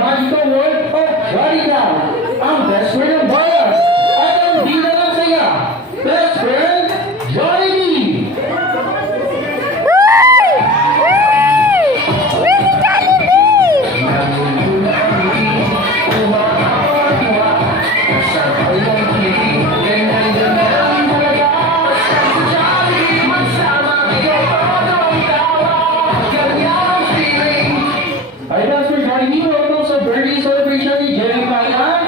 magical world of Radical, ang best friend ng bayan, at ang bida ng saya, best friend, Johnny D. Advance for Johnny D. Welcome sa birthday celebration ni Jerry Maya.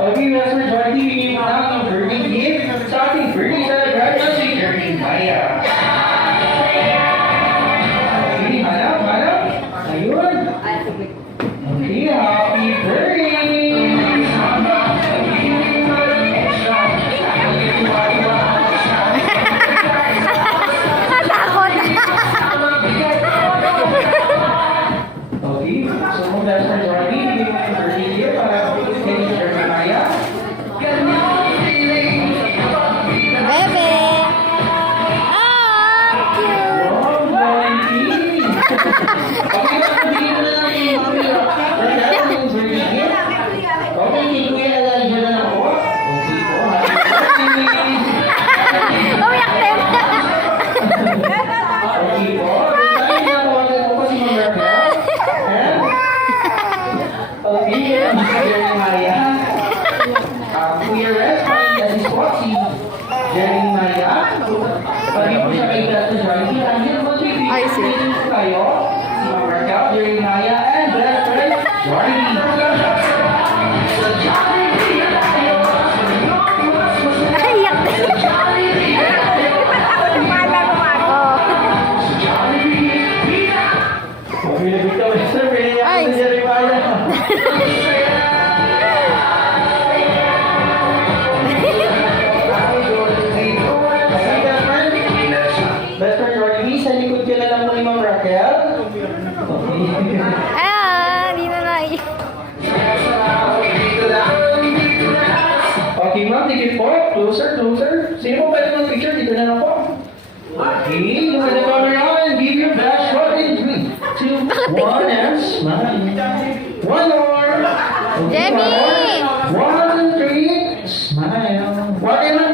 Okay, that's for Johnny D. Bigyan mo na ng birthday gift sa ating birthday celebration si Jerry Maya. Okay, hanap. Ayun. Okay, happy birthday! Natakot. Okay, so that's for Johnny. Bigyan mo ng birthday gift para kay Jerry Maya. Bebe. Cute. Wow, Johnny! Okay, bigyan mo na lang yung birthday gift. Okay, kay Kuya Elijah na lang po. Okay po, happy birthday! Umiyak din. Okay po, dahil nakawagan po si Ma'am Raquel. Okay, yan ang Jerry Maya. Kuya Red, pakinggan po si Jerry Maya. Pagi po siya kay Dr. Johnny. Nandiyan po si Ay, sige. kayo, si Ma'am Raquel, Jerry Maya, and best friend, Johnny. Naiyak din. Lumalaro ako. Okay, nabitaw na sir. Pwede Ay. si Jerry Maya. Best friend Johnny, sa likod ka na lang po ni Ma'am Raquel. Okay. Di na naiyak. Okay, ma'am, tigil po. Closer. Sino po pwede ng picture? Dito na lang po. Okay, look at the camera and give your best shot in 3, 2, 1, and smile. One more. Okay, Demi! 1, 2, 3, smile. What am I